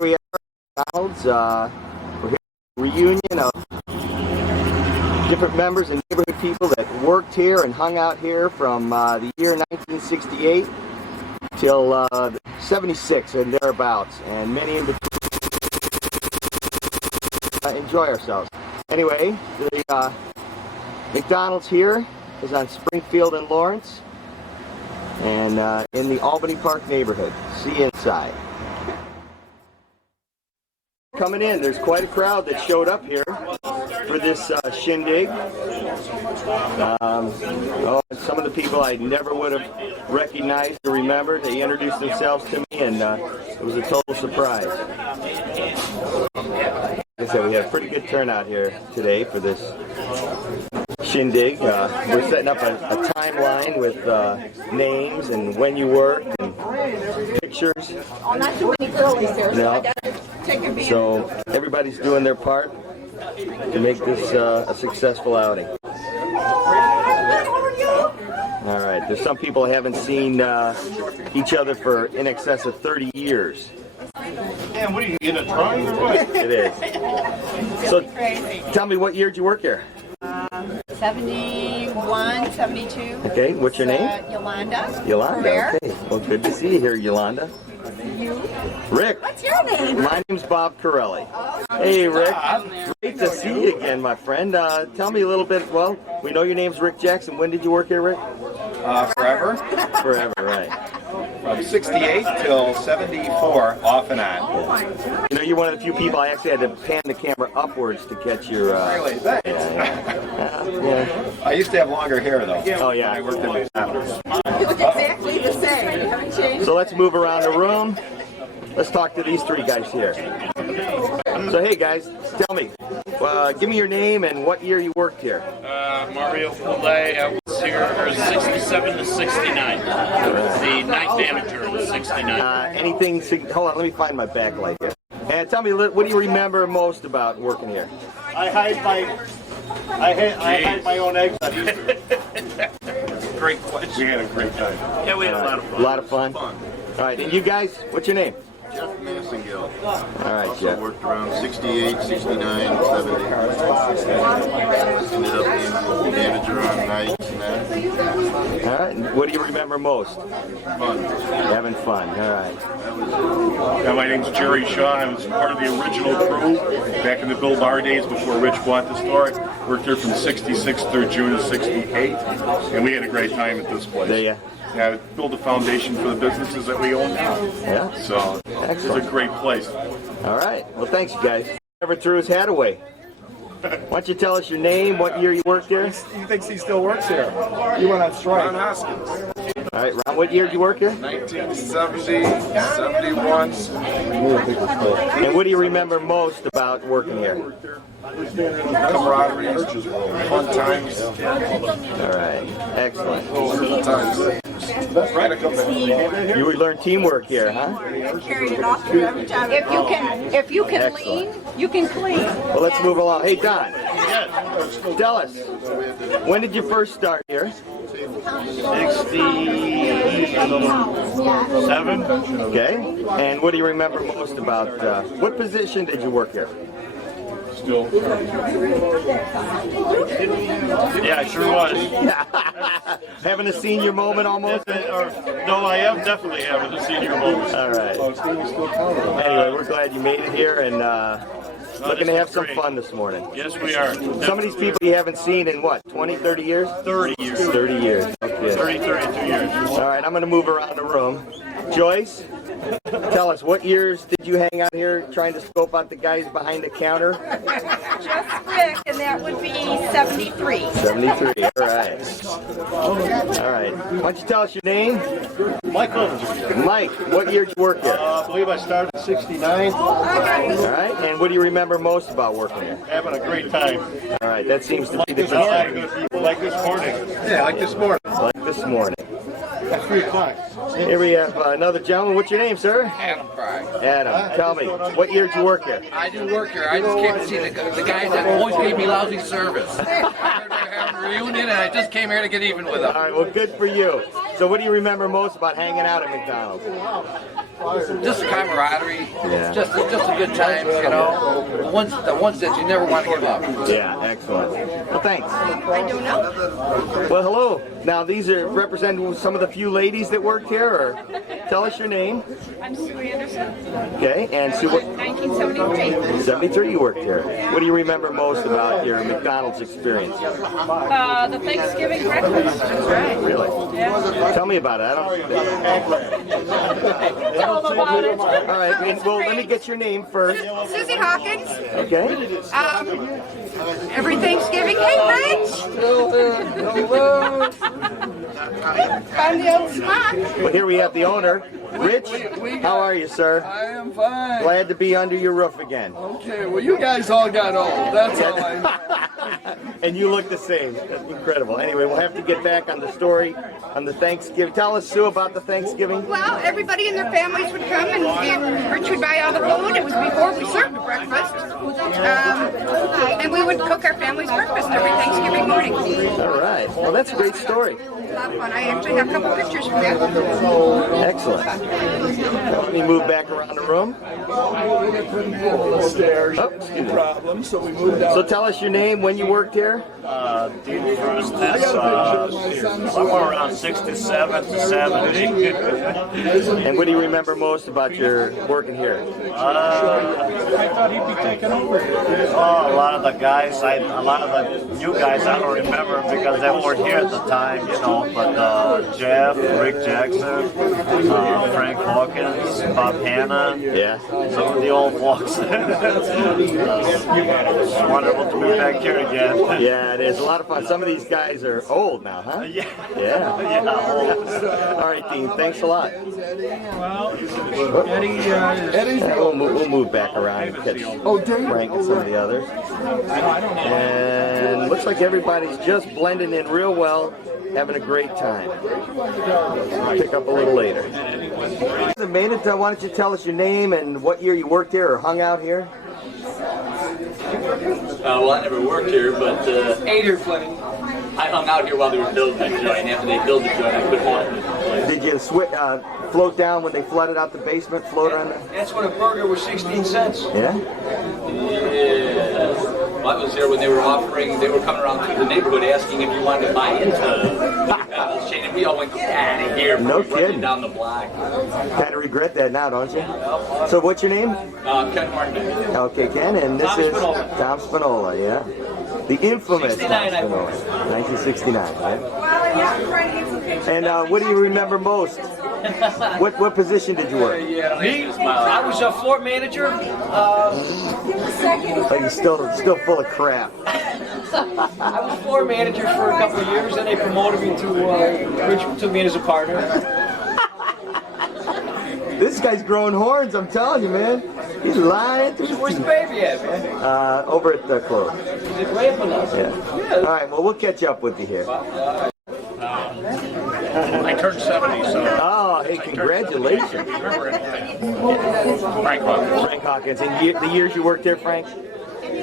we are at McDonald's. We're here for a reunion of different members and neighborhood people that worked here and hung out here from the year 1968 till 76 and thereabouts, and many in between. Enjoy ourselves. Anyway, the McDonald's here is on Springfield and Lawrence, and in the Albany Park neighborhood. See you inside. Coming in, there's quite a crowd that showed up here for this shindig. Some of the people I never would have recognized or remembered, they introduced themselves to me, and it was a total surprise. Like I said, we have a pretty good turnout here today for this shindig. We're setting up a timeline with names and when you worked and pictures. Not too many girlies here. No. So everybody's doing their part to make this a successful outing. All right, there's some people who haven't seen each other for in excess of 30 years. Man, what are you in a drawing or what? It is. So tell me, what year did you work here? 71, 72. Okay, what's your name? Yolanda. Yolanda, okay. Well, good to see you here, Yolanda. You? Rick. What's your name? My name's Bob Corelli. Hey, Rick. Great to see you again, my friend. Tell me a little bit, well, we know your name's Rick Jackson. When did you work here, Rick? Forever. Forever, right. From 68 till 74, off and on. Yeah. You know, you're one of the few people I actually had to pan the camera upwards to catch your... Really? Thanks. Yeah. I used to have longer hair, though. Oh, yeah. I worked in McDonald's. You look exactly the same. You haven't changed. So let's move around the room. Let's talk to these three guys here. So, hey, guys, tell me. Give me your name and what year you worked here. Mario Poulet, I was here 67 to 69. I was the ninth manager in 69. Hold on, let me find my backlight here. And tell me, what do you remember most about working here? I hide my own eggs. Great question. We had a great time. Yeah, we had a lot of fun. A lot of fun? All right, and you guys, what's your name? Jeff Massengill. All right, Also Jeff. worked around 68, 69, 70. Ended up being manager on nights and that. All right, and what do you remember most? Fun. Having fun, all right. Yeah, my name's Jerry Shaw. I was part of the original crew back in the Bill Barr days before Rich bought the store. Worked here from 66 through June of 68, and we had a great time at this place. There you Yeah, build a foundation for the businesses that we own now. Yeah. So it's a great place. All right. Well, thanks, you guys. Never threw his hat away. Why don't you tell us your name, what year you worked here? He thinks he still works here. You went on strike. Ron Hoskins. All right, Ron, what year did you work here? 1970, 71. And what do you remember most about working here? Camaraderie. Fun times. All right. Excellent. Fun times. You would learn teamwork here, huh? Carried it off through every time. If you can Excellent. lean, you can clean. Well, let's move along. Hey, Don. Tell us, when did you first start here? 67. Okay. And what do you remember most about, what position did you work here? Yeah, I sure was. Having a senior moment almost? No, I am definitely having a senior moment. All right. Anyway, we're glad you made it here, and looking to have some fun this morning. Yes, we are. Some of these people you haven't seen in what, 20, 30 years? 30 years. 30 years. Okay. 32 years. All right, I'm going to move around the room. Joyce, tell us, what years did you hang out here trying to scope out the guys behind the counter? Just Rick, and that would be 73. 73, all right. All right. Why don't you tell us your name? Michael. Mike, what year did you work here? I believe I started in 69. All right, and what do you remember most about working here? Having a great time. All right, that seems to be the Outside case. good people like this morning. Yeah, like this morning. Like this morning. At 3 o'clock. Here we have another gentleman. What's your name, sir? Adam Fry. Adam, tell me, what year did you work here? I do work here. I just came to see the guys that always gave me lousy service. I heard they're having a reunion, and I just came here to get even with them. All right, well, good for you. So what do you remember most about hanging out at McDonald's? just camaraderie, Yeah. just a good time, you know. The ones that you never want to give up. Yeah, excellent. Well, thanks. I don't know. Well, hello. Now, these are representing some of the few ladies that worked here, or tell us your name. I'm Sue Anderson. Okay, and Sue, what, 1973. 73 you worked here. What do you remember most about your McDonald's experience? The Thanksgiving breakfast. That's right. Really? Yeah. Tell me about it. I don't. Tell them about it. All right. Well, let me get your name first. Susie Hawkins. Okay. Every Thanksgiving, hey Rich! Found the old spot. Well, here we have the owner, Rich. How are you, sir? I am fine. Glad to be under your roof again. Okay, well you guys all got old. That's all I know. And you look the same. That's incredible. Anyway, we'll have to get back on the story on the Thanksgiving. Tell us, Sue, about the Thanksgiving. Well, everybody and their families would come and Rich would buy all the food. It was before we served the breakfast. And we would cook our family's breakfast every Thanksgiving morning. All right. Well, that's a great story. A lot of fun. I actually have a couple pictures from that. Excellent. Now, let me move back around the room. Stairs. Oh, excuse me. Problem, so we moved out. So tell us your name, when you worked here. Dean First is somewhere around 67 to 70. And what do you remember most about your working here? Oh, a lot of the guys, a lot of the new guys I don't remember because they weren't here at the time, you know, but Jeff, Rick Jackson, Frank Hawkins, Bob Hanna, Yeah. some of the old folks. It's wonderful to be back here again. Yeah, it is a lot of fun. Some of these guys are old now, huh? Yeah. Yeah. Yeah, old. All right, Dean. Thanks a lot. Eddie's Yeah, we'll move back around and catch Frank and some of the others. And looks like everybody's just blending in real well, having a great time. Pick up a little later. Why don't you tell us your name and what year you worked here or hung out here? Well, I never worked here, but 8 year Fleming. I hung out here while they were building that joint. After they built the joint, I quit haunting it. Did you float down when they flooded out the basement? Float on there? That's when a burger was 16 cents. Yeah? Yeah. Well, I was there when they were coming around through the neighborhood asking if you wanted to buy into McDonald's chain, and we all went, get out of here. No Running kidding. down the block. Kind of regret that now, don't you? So what's your name? Ken Martin. Okay, Ken, and this Tom is Spinola. Tom Spinola, yeah? The infamous Tom 69, I Spinola. 1969, right? Well, And what do you remember most? What position did you work? Me? I was a floor manager. Oh, you're still full of crap. I was floor manager for a couple of years, and they promoted me to, Rich took me in as a partner. This guy's growing horns, I'm telling you, man. He's lying. Where's the baby at, man? Over at the club. Is it ramping up? Yeah. All right, well, we'll catch up with you here. I turned 70, so. Oh, hey, congratulations. Remember it. Frank Hawkins. Frank Hawkins. And the years you worked there, Frank?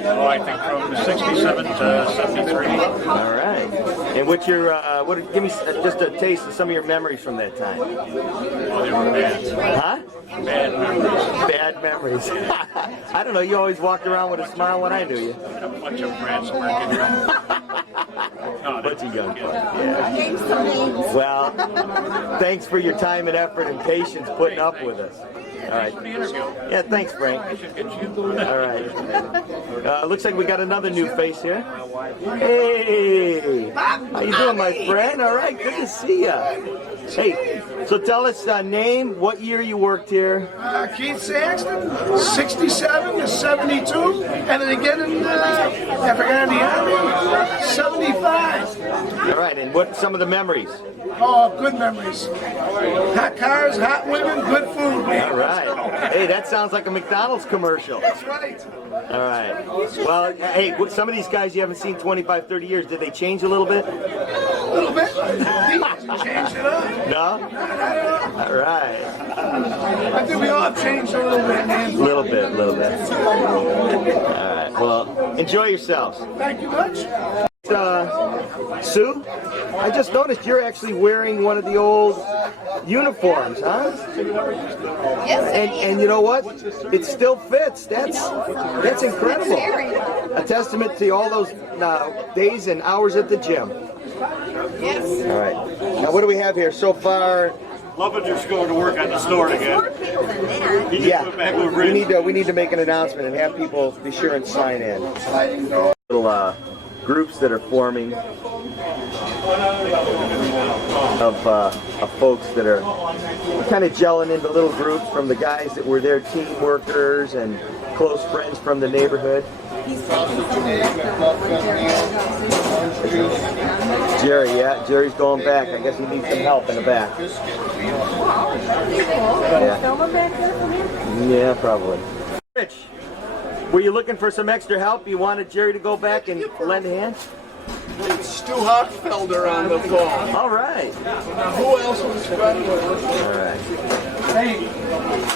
Oh, I think from 67 to 73. All right. And what's your, give me just a taste of some of your memories from that time. Oh, they were bad. Huh? Bad memories. Bad memories. I don't know, you always walked around with a smile when I knew you. A bunch of brats working here. Bunch of young folks, yeah. Well, thanks for your time and effort and patience putting up with us. All right. Yeah, thanks, Frank. All right. Looks like we got another new face here. Hey, how you doing, my friend? All right, good to see you. Hey, so tell us name, what year you worked here. Keith Saxton, 67 to 72, and then again in African the Army, 75. All right, and what some of the memories? Oh, good memories. Hot cars, hot women, good food, man. All right. Hey, that sounds like a McDonald's commercial. That's right. All right. Well, hey, some of these guys you haven't seen 25, 30 years, did they change a little bit? A little bit. Changed it up. No? Not at all. All right. I think we all have changed a little bit, man. Little bit. All right. Well, enjoy yourselves. Thank you much. Sue, I just noticed you're actually wearing one of the old uniforms, huh? Yes. And you know what? It still fits. That's incredible. A testament to all those days and hours at the gym. Yes. All right. Now, what do we have here so far? Loving just going to work on the store again. Yeah, we need to make an announcement and have people be sure and sign in. Little groups that are forming of folks that are kind of gelling into little groups from the guys that were their team workers and close friends from the neighborhood. Jerry, yeah, Jerry's going back. I guess he needs some help in the back. Yeah, probably. Rich, were you looking for some extra help? You wanted Jerry to go back and lend a hand? It's Stu Hochfelder on the phone. All right. Who else was running? All right.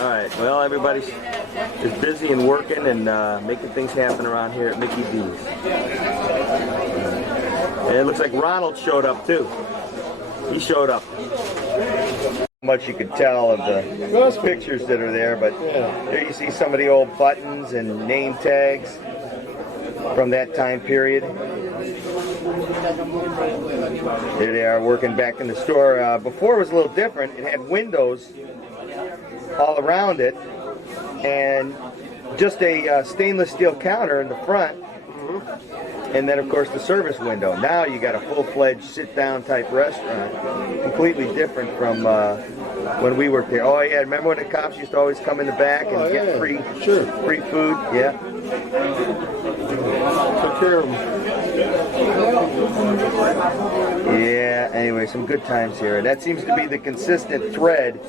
All right. Well, everybody is busy and working and making things happen around here at Mickey D's. And it looks like Ronald showed up too. He showed up. Much you could tell of the pictures that are there, but there you see some of the old buttons and name tags from that time period. There they are working back in the store. Before it was a little different. It had windows all around it and just a stainless steel counter in the front. And then, of course, the service window. Now you got a full-fledged sit-down type restaurant, completely different from when we worked there. Oh, yeah, remember when the cops used to always come in the back and get free food? Yeah. Took care of them. Yeah, anyway, some good times here. And that seems to be the consistent thread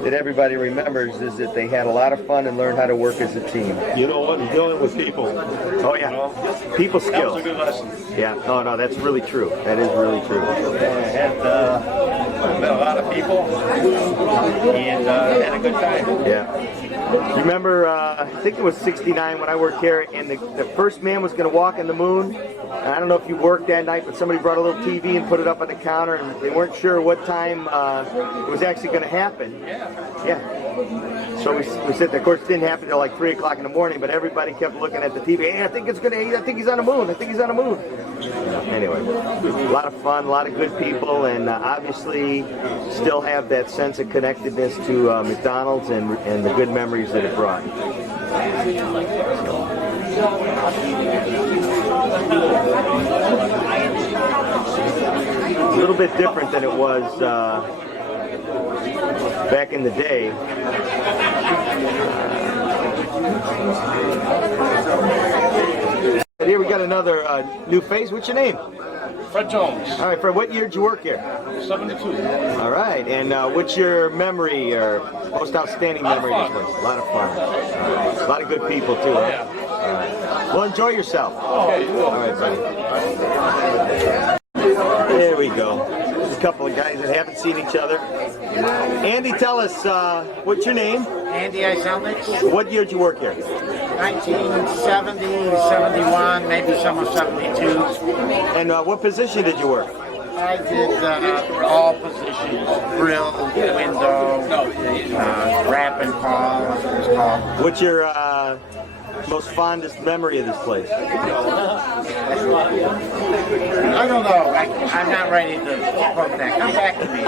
that everybody remembers, is that they had a lot of fun and learned how to work as a team. You know what? Dealing with people. Oh, yeah. People skills. That was a good lesson. Yeah. No, that's really true. That is really true. Met a lot of people and had a good time. Yeah. You remember, I think it was 69 when I worked here, and the first man was going to walk in the moon. And I don't know if you worked that night, but somebody brought a little TV and put it up on the counter, and they weren't sure what time it was actually going to happen. Yeah. So we said, of course, it didn't happen until like 3 o'clock in the morning, but everybody kept looking at the TV. Hey, I think he's on the moon. I think he's on the moon. Anyway, a lot of fun, a lot of good people, and obviously still have that sense of connectedness to McDonald's and the good memories that it brought. A little bit different than it was back in the day. Here we got another new face. What's your name? Fred Jones. All right, Fred, what year did you work here? 72. All right, and what's your memory or most outstanding memory of this place? A lot of fun. A lot of good people, too, huh? Yeah. All right. Well, enjoy yourself. Okay. All right, buddy. There we go. There's a couple of guys that haven't seen each other. Andy, tell us, what's your name? Andy Iselnik. What year did you work here? 1970, 71, maybe some of 72. And what position did you work? I did all positions, grill, window, wrap and call, as it was called. What's your most fondest memory of this place? I don't know. I'm not ready to quote that. Come back to me.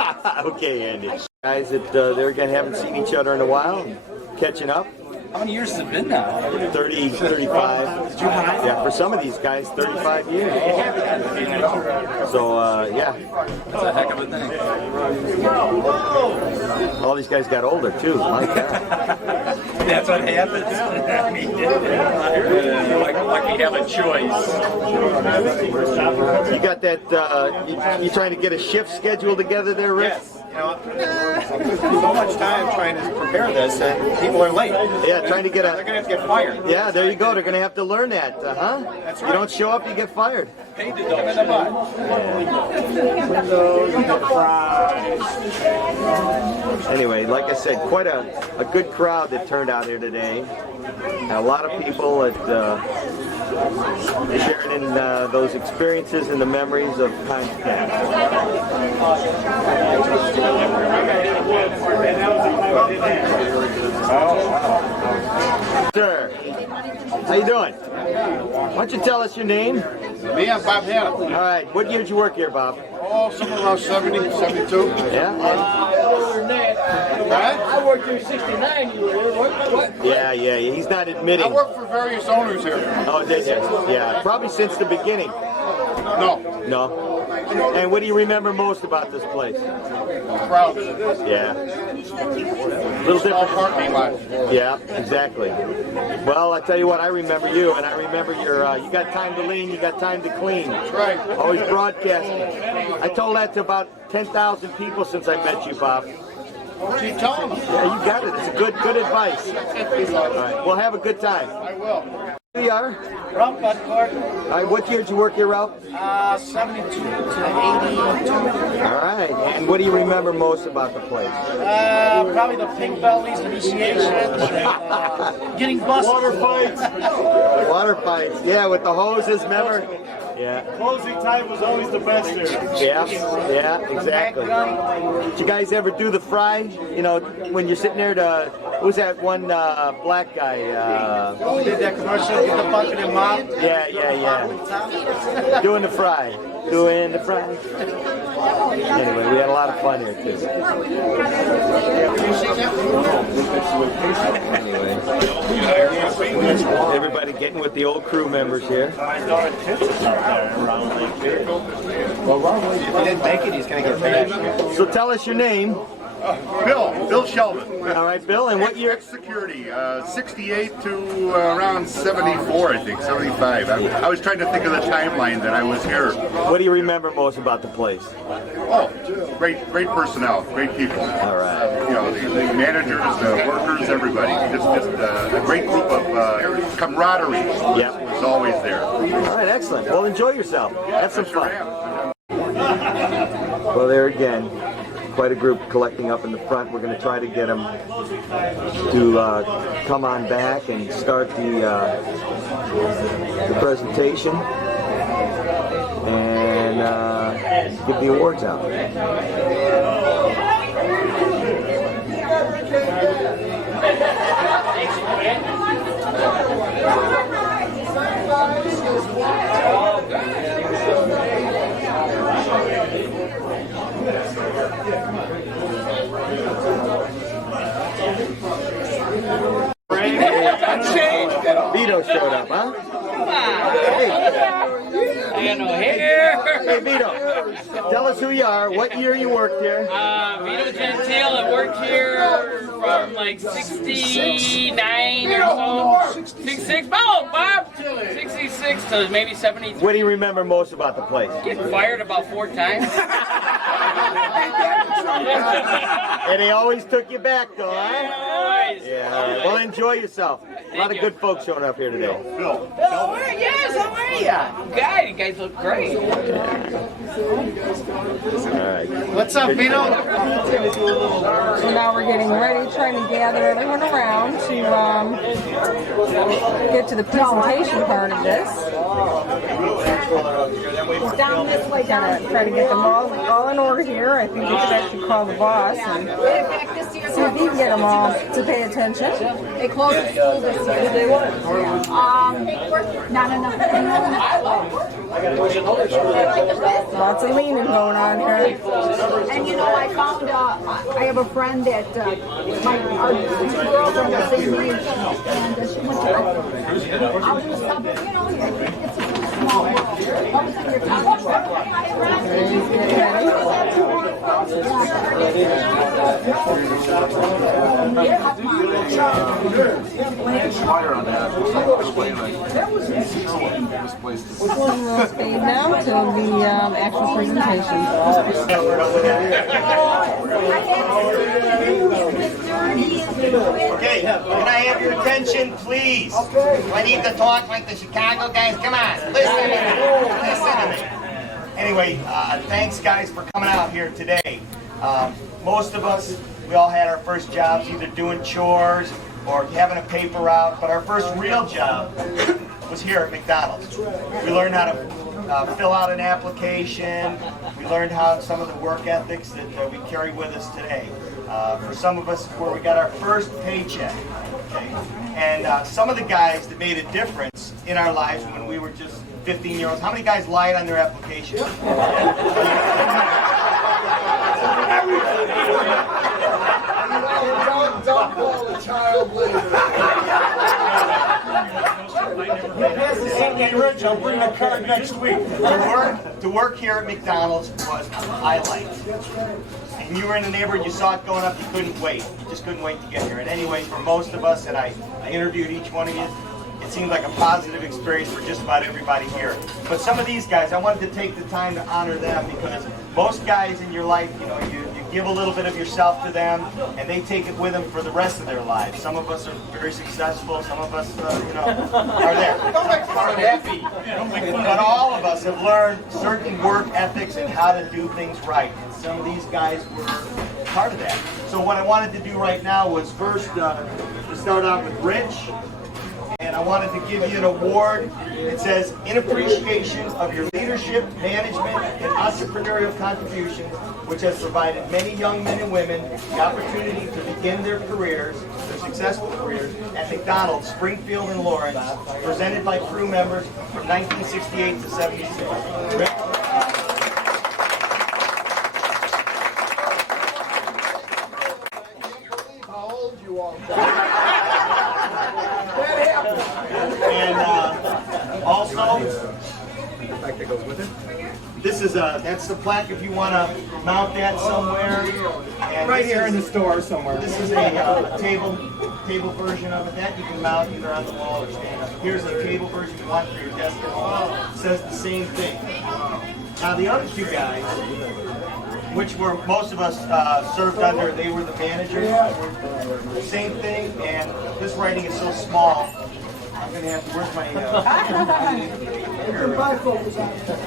Okay, Andy. Guys that there again haven't seen each other in a while, catching up. How many years has it been now? 30, 35. Yeah, for some of these guys, 35 years. So, yeah. That's a heck of a thing. All these guys got older, too. My God. That's what happens. I mean, like we have a choice. You got that, you trying to get a shift schedule together there, Rick? Yes. You know, so much time trying to prepare this, and people are late. Yeah, trying to get They're going to have to get fired. Yeah, there you go. They're going to have to learn that, huh? That's right. You don't show up, you get fired. Paid to dump in the butt. Anyway, like I said, quite a good crowd that turned out here today. And a lot of people that sharing in those experiences and the memories of times past. Sir, how you doing? Why don't you tell us your name? Me, I'm Bob Hanna. All right, what year did you work here, Bob? Oh, somewhere around 70, 72. Yeah? I worked here 69. You were here. What? Yeah, he's not admitting. I worked for various owners here. Oh, did you? Yeah, probably since the beginning. No. And what do you remember most about this place? Crowd. Yeah. Little different parking lot. Yeah, exactly. Well, I tell you what, I remember you, and I remember your, you got time to lean, you got time to clean. That's right. Always broadcasting. I told that to about 10,000 people since I met you, Bob. Keep telling them. Yeah, you got it. It's a good advice. All right. Well, have a good time. I will. Here you are. Ralph Bedford. All right. What year did you work here, Ralph? 72 to 82. All right. And what do you remember most about the place? Probably the pink bellies, initiation, getting busted. Water fights. Yeah, with the hoses, remember? Yeah. Closing time was always the best here. Yeah, exactly. Did you guys ever do the fry? You know, when you're sitting there to, who's that one black guy? Who did that commercial? Get the bucket and mop. Yeah. Doing the fry. Anyway, we had a lot of fun here too. Anyway, everybody getting with the old crew members here. If he didn't make it, he's going to get paid. So tell us your name. Bill Sheldon. All right, Bill, and what year? Security, 68 to around 74, I think, 75. I was trying to think of the timeline that I was here. What do you remember most about the place? Oh, great personnel, great people. All right. You know, the managers, the workers, everybody. Just a great group of camaraderie. Yep. Was always there. All right, excellent. Well, enjoy yourself. Have some fun. Well, there again. Quite a group collecting up in the front. We're going to try to get them to come on back and start the presentation and give the awards out. Vito showed up, huh? Hey, Vito, tell us who you are, what year you worked here. Vito Gentile, I worked here from like 69 or so. 66, Bob! 66 to maybe 73. What do you remember most about the place? Getting fired about 4 times. And they always took you back, though, huh? Always. Yeah. Well, enjoy yourself. A lot of good folks showing up here today. How are you? God, you guys look great. All right. What's up, Vito? So now we're getting ready, trying to gather everyone around to get to the presentation part of this. Down this way, gotta try to get them all in order here. I think we should actually call the boss and see if he can get them all to pay attention. They closed the school this year. No. Lots of leaning going on here. And you know, I found, I have a friend that, our girlfriend was in me, and she went to, I was just stopping, you know, it's a small world. What was on your top? We'll fade now to the actual presentation. Okay, can I have your attention, please? I need to talk like the Chicago guys. Come on, listen to me. Anyway, thanks guys for coming out here today. Most of us, we all had our first jobs either doing chores or having a paper route, but our first real job was here at McDonald's. We learned how to fill out an application. We learned how some of the work ethics that we carry with us today. For some of us, where we got our first paycheck. Okay? And some of the guys that made a difference in our lives when we were just 15-year-olds. How many guys lied on their application? Don't call a child later. Hey, Rich, I'll bring the card next week. To work here at McDonald's was a highlight. And you were in the neighborhood, you saw it going up, you couldn't wait. You just couldn't wait to get here. And anyway, for most of us, and I interviewed each one of you, it seemed like a positive experience for just about everybody here. But some of these guys, I wanted to take the time to honor them because most guys in your life, you know, you give a little bit of yourself to them, and they take it with them for the rest of their lives. Some of us are very successful, some of us, you know, are there. But all of us have learned certain work ethics and how to do things right. And some of these guys were part of that. So what I wanted to do right now was first to start out with Rich. And I wanted to give you an award. It says, in appreciation of your leadership, management, and entrepreneurial contributions, which has provided many young men and women the opportunity to begin their careers, their successful careers, at McDonald's, Springfield, and Lawrence, presented by crew members from 1968 to 76. Rick? How old you are. And also, Like that goes with it? this is that's the plaque if you want to mount that somewhere. And Right here in the store somewhere. This is a table version of it that you can mount either on the wall or stand up. Here's a table version you want for your desk at home. It says the same thing. Now the other two guys, which were most of us served under, they were the managers. Same thing, and this writing is so small. I'm gonna have to. Where's my? I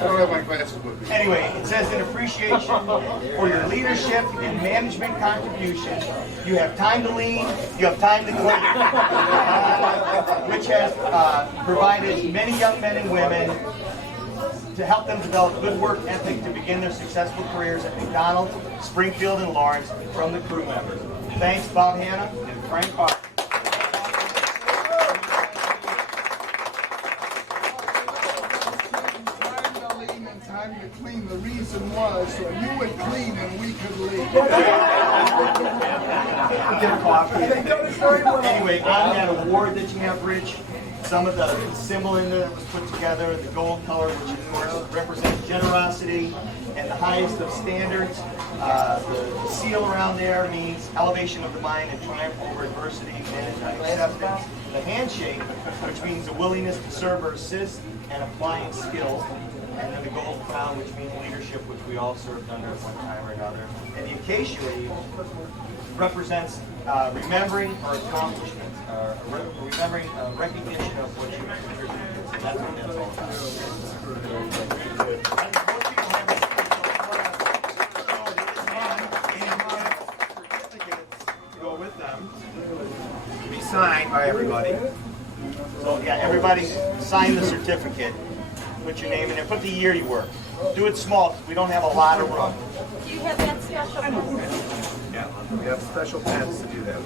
don't have my glasses with me. Anyway, it says in appreciation for your leadership and management contributions, you have time to lead, you have time to clean, which has provided many young men and women to help them develop good work ethic to begin their successful careers at McDonald's, Springfield, and Lawrence from the crew members. Thanks, Bob Hanna and Frank Park. Time to clean. The reason was so you would clean and we could leave. Anyway, on that award that you have, Rich, some of the symbol in there that was put together, the gold color, which of course represents generosity and the highest of standards. The seal around there means elevation of the mind and triumph over adversity and acceptance. The handshake, which means a willingness to serve or assist and applying skills. And then the gold crown, which means leadership, which we all served under at one time or another. And the acacia leaf represents remembering or accomplishment, remembering recognition of what you contributed. That's what that's all about. Go with them. To be signed by everybody. So yeah, everybody sign the certificate. Put your name in there. Put the year you work. Do it small because we don't have a lot of room. Do you have that special? Yeah, we have special pens to do that.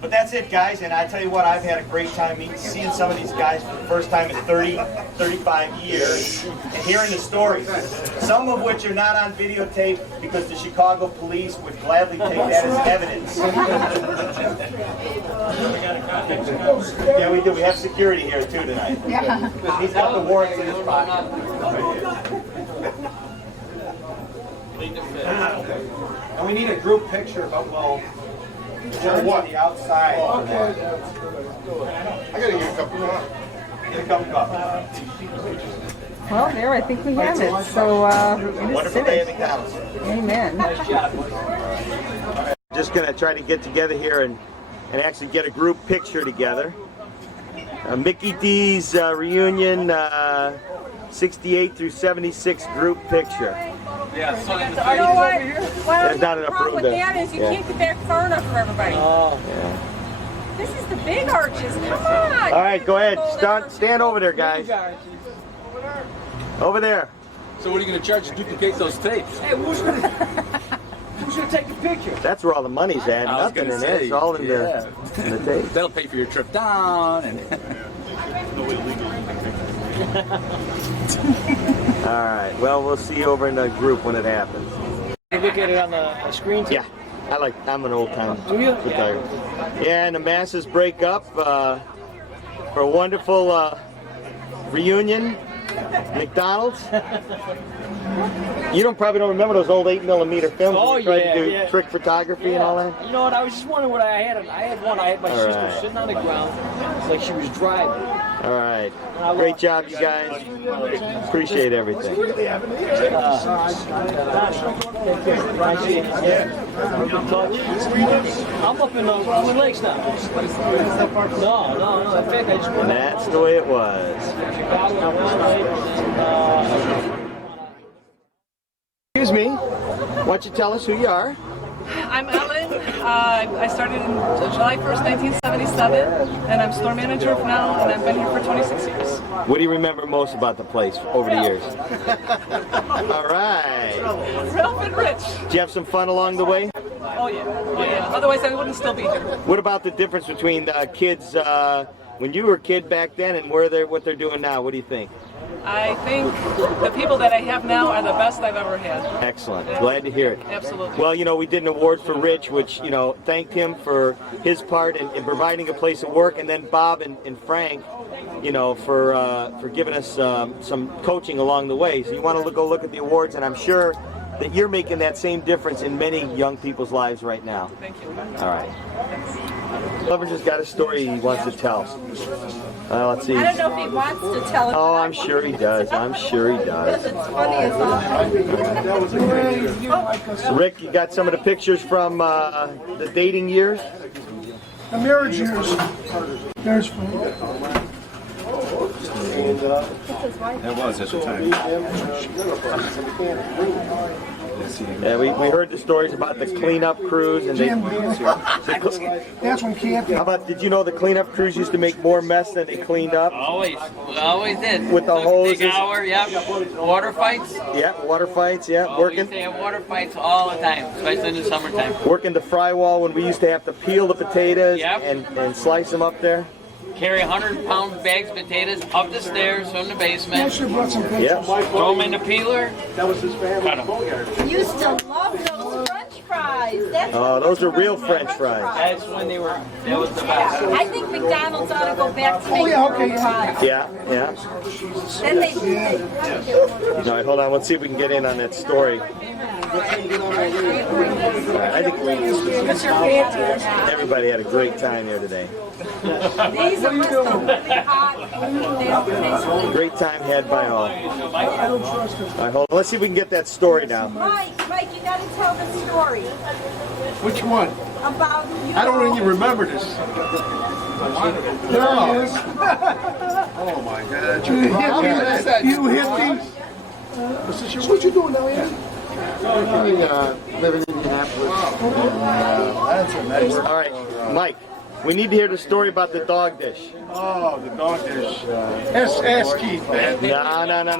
But that's it, guys, and I tell you what, I've had a great time seeing some of these guys for the first time in 30, 35 years, and hearing the stories, some of which are not on videotape because the Chicago police would gladly take that as evidence. Yeah, we do. We have security here, too, tonight. He's got the warrants in his pocket. And we need a group picture, but we'll turn to the outside. Okay. I gotta get a cup of coffee. Get a cup of coffee. Well, there, I think we have it. So, it is Wonderful day at finished. McDonald's. Amen. Just going to try to get together here and actually get a group picture together. Mickey D's reunion 68 through 76 group picture. Yeah, so You know what? There's not enough The problem room with there. that is you Yeah. can't get back far enough for everybody. Oh, yeah. This is the Big arches, come on. All right, go ahead. Stand over there, guys. Over there. So what are you going to charge to duplicate those tapes? Hey, who's gonna take the picture? That's where all the money's at. I was Nothing gonna in say, it. It's all in the tape. That'll pay for your trip down. And All right. Well, we'll see you over in the group when it happens. You look at it on the screen too? Yeah. I'm an old time Do you? photographer. Yeah, and the masses break up for a wonderful reunion. McDonald's. You probably don't remember those old 8mm films Oh, where we tried yeah, to do yeah. trick photography and all that? You know what? I was just wondering what I had. I had one. I had my All sister right. sitting on the ground. It's like she was driving. All right. Great job, you guys. Appreciate everything. I'm up in the lakes now. No. In fact, I just And that's the way it was. Excuse me. Why don't you tell us who you are? I'm Ellen. I started in July 1st, 1977, and I'm store manager now, and I've been here for 26 years. What do you remember most about the place over the years? All right. Ralph and Rich. Did you have some fun along the way? Oh yeah. Otherwise, I wouldn't still be here. What about the difference between kids when you were a kid back then and what they're doing now? What do you think? I think the people that I have now are the best I've ever had. Excellent. Glad to hear it. Absolutely. Well, we did an award for Rich, which, thanked him for his part in providing a place of work, and then Bob and Frank, for giving us some coaching along the way. So you want to go look at the awards, and I'm sure that you're making that same difference in many young people's lives right now. Thank you. All right. Lover just got a story he wants to tell. Let's see. I don't know if he wants to tell it. Oh, I'm sure he does. I'm sure he does. It's funny as all. Rick, you got some of the pictures from the dating years? The marriage years. There's fun. That was at the time. Yeah, we heard the stories about the cleanup crews and That's when camping. How about, did you know the cleanup crews used to make more mess than they cleaned up? Always did. With the hoses. Big hour, yep. Water fights. Yeah, water fights, yeah. We used to have water fights all the time, especially in the summertime. Working the fry wall when we used to have to peel the potatoes Yep. and slice them up there. Carry 100-pound bags of potatoes up the stairs from the basement. Yep. Throw them in the peeler. That was his family. Cut 'em. Used to love those French fries. That's Oh, those are real French fries. That's when that was the best. I think McDonald's ought to go back to making fries. Yeah, yeah. Then they All right, hold on. Let's see if we can get in on that story. I think everybody had a great time here today. These are really hot. Great time had by all. All right, hold on. Let's see if we can get that story now. Mike, you got to tell the story Which one? about you. I don't even remember this. There he is. Oh my God. You hit me. What you doing now, Andy? Live in Indianapolis. All right, Mike, we need to hear the story about the dog dish. Oh, the dog dish. Ask Keith, man. No.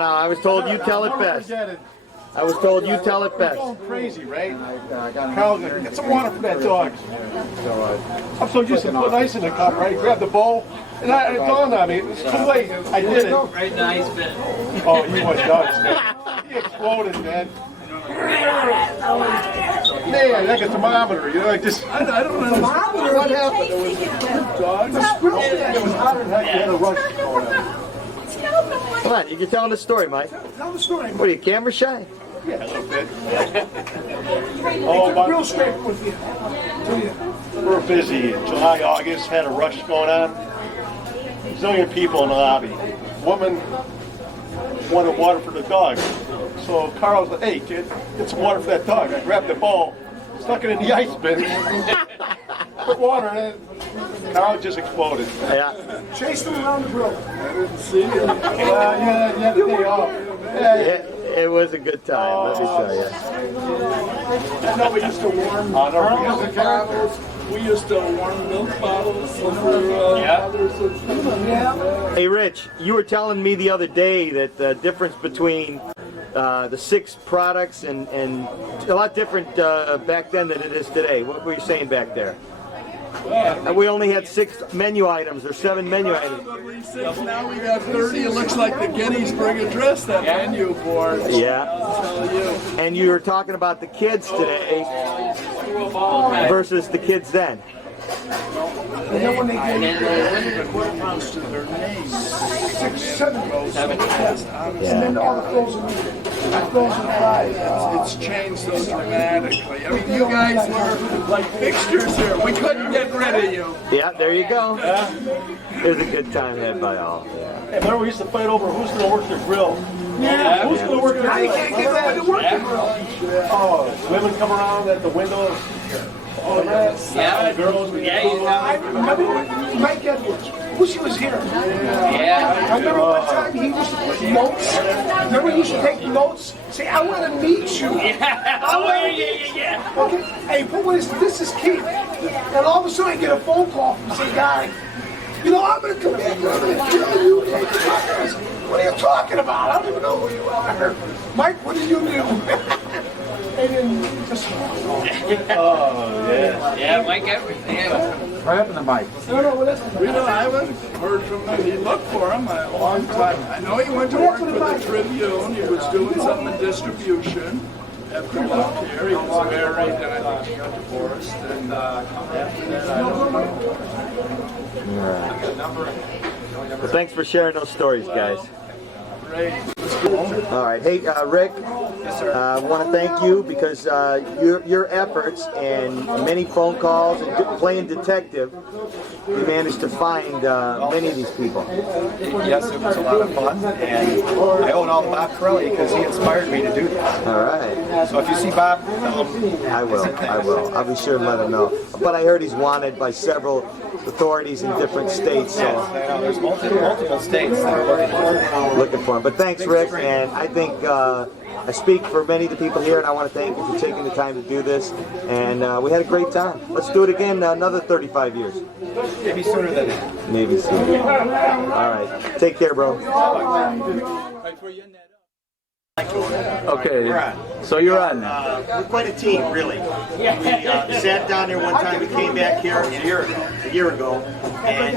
I was told you tell it best. I was told you tell it best. Going crazy, right? Carl, get some water for that dog. I'm so used to putting ice in the cup, right? Grab the bowl, and it dawned on me. It was too late. I did it. Right in the ice bin. Oh, he was nuts, man. He exploded, man. Man, like a thermometer, like this. I don't know what happened. It was hotter than heck. They had a rush going on. Come on, you're telling the story, Mike. Tell the story. What are you, camera shy? Yeah, a little bit. Oh, real straight with you. We're busy. July, August, had a rush going on. Zillion people in the lobby. Woman wanted water for the dog. So Carl's like, hey kid, get some water for that dog. I grabbed the bowl, stuck it in the ice bin, put water in it. Carl just exploded. Yeah. Chased him around the grill. I didn't see it. Yeah, the day off. It was a good time, let me tell you. I know we used to warm bottles. We used to warm milk bottles. Yeah. Hey Rich, you were telling me the other day that the difference between the 6 products and a lot different back then than it is today. What were you saying back there? We only had 6 menu items or 7 menu items. Now we got 30. It looks like the Gettysburg Address, that menu board. Yeah. And you were talking about the kids today versus the kids then. And then when they get close to their name, 6, 7 rows. And then all the frozen fries. It's changed so dramatically. I mean, you guys were like fixtures here. We couldn't get rid of you. Yeah, there you go. It was a good time had by all. Hey, remember we used to fight over who's going to work the grill? Yeah. Who's going to work the grill? Now you can't get nobody to work the grill. Oh, women come around at the windows. Oh, Yeah. Girls. I remember when Mike Edwards, Lucy was here. Yeah. I remember one time he used to put notes. Remember he used to take notes? Say, I want to meet you. Yeah. Okay. Hey, but this is Keith. And all of a sudden I get a phone call from some guy. You know, I'm going to come back and I'm going to kill you. What are you talking about? I don't even know who you are. Mike, what did you do? And then just... Oh, yeah. Yeah, Mike everything. What happened to Mike? We don't, I haven't heard from him. He looked for him a long time. I know he went to work for the Tribune. He was doing something in distribution. After he left here, he was married, and I think he got divorced. And after that, I don't know. Well, thanks for sharing those stories, guys. Great. All right. Hey, Rick, I want to thank you because your efforts and many phone calls and playing detective, you managed to find many of these people. Yes, it was a lot of fun, and I owe it all to Bob Corelli because he inspired me to do that. All right. So if you see Bob, I will. I'll be sure to let him know. But I heard he's wanted by several authorities in different states. So there's multiple states that are looking for him. But thanks, Rick, and I think I speak for many of the people here, and I want to thank you for taking the time to do this. And we had a great time. Let's do it again another 35 years. Maybe sooner than that. Maybe sooner. All right. Take care, bro. Okay, so you're on now. We're quite a team, really. We sat down there one time. We came back here a year ago, and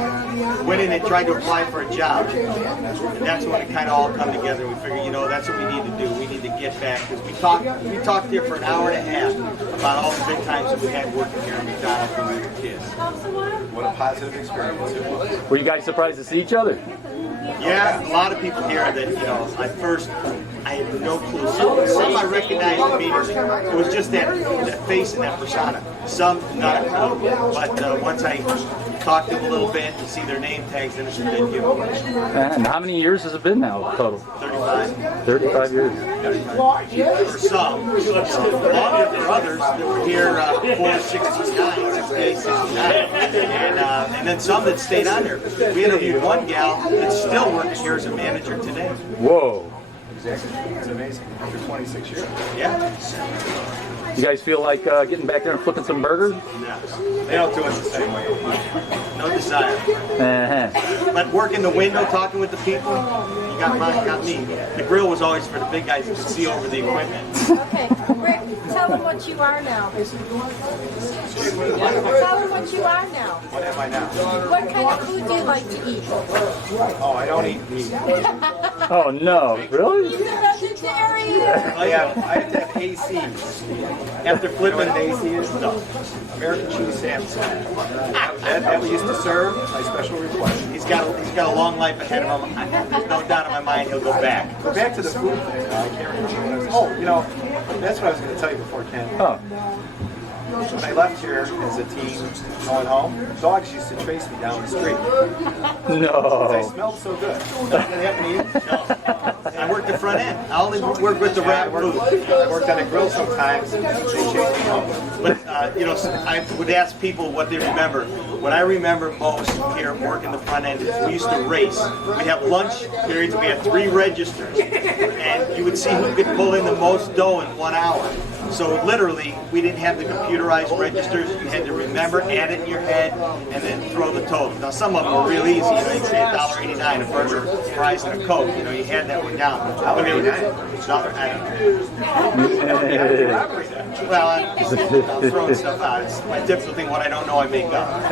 went in and tried to apply for a job. And that's when it kind of all come together. We figured, you know, that's what we need to do. We need to get back because we talked here for an hour and a half about all the good times that we had working here at McDonald's when we were kids. What a positive experience it was. Were you guys surprised to see each other? Yeah, a lot of people here that, you know, at first I had no clue. Some I recognized immediately. It was just that face and that persona. Some not a clue. But once I talked to them a little bit and see their name tags, then it's a good giveaway. And how many years has it been now total? 35. 35 years. For some. Longer for others that were here before 69, 68, 69. And then some that stayed on here. We interviewed one gal that's still working here as a manager today. Whoa. It's amazing. After 26 years. Yeah. You guys feel like getting back there and flipping some burgers? No. They don't do it the same way. No desire. But working the window, talking with the people, you got me. The grill was always for the big guys who could see over the equipment. Okay, Rick, tell them what you are now. Tell them what you are now. What am I now? What kind of food do you like to eat? Oh, I don't eat meat. Oh no, really? He's a vegetarian. I have to have AC. After flipping an AC is American cheese sandwich. That we used to serve. My special request. He's got a long life ahead of him. There's no doubt in my mind he'll go back. Go back to the food thing. I can't remember. Oh, you know, that's what I was going to tell you before, Ken. Oh. When I left here as a teen, going home, dogs used to chase me down the street. No. They smelled so good. Did that happen to you? No. I worked the front end. I only work with the wrap food. I worked on a grill sometimes, and they chased me home. But, you know, I would ask people what they remember. What I remember most here working the front end is we used to race. We'd have lunch periods. We had 3 registers. And you would see who could pull in the most dough in 1 hour. So literally, we didn't have the computerized registers. You had to remember, add it in your head, and then throw the total. Now some of them were real easy. You know, you'd say $1.89 a burger, fries, and a Coke. You know, you had that one down. Well, I'm throwing stuff out. It's my typical thing. What I don't know, I make up.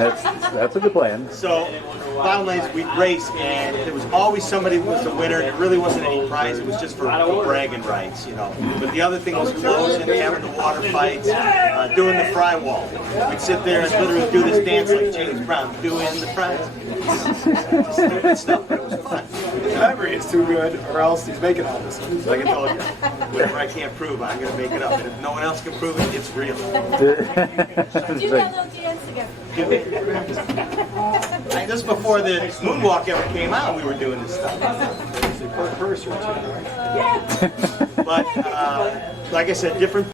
That's a good plan. So, bottom line is we'd race, and there was always somebody who was the winner. There really wasn't any prize. It was just for bragging rights, you know. But the other thing was closing, having the water fights, doing the fry wall. We'd sit there and literally do this dance like James Brown, doing the fries. Stupid stuff, but it was fun. His memory is too good, or else he's making all this. Like I told you, whatever I can't prove, I'm going to make it up. And if no one else can prove it, it's real. Do that little dance again. Just before the moonwalk ever came out, we were doing this stuff. But like I said, different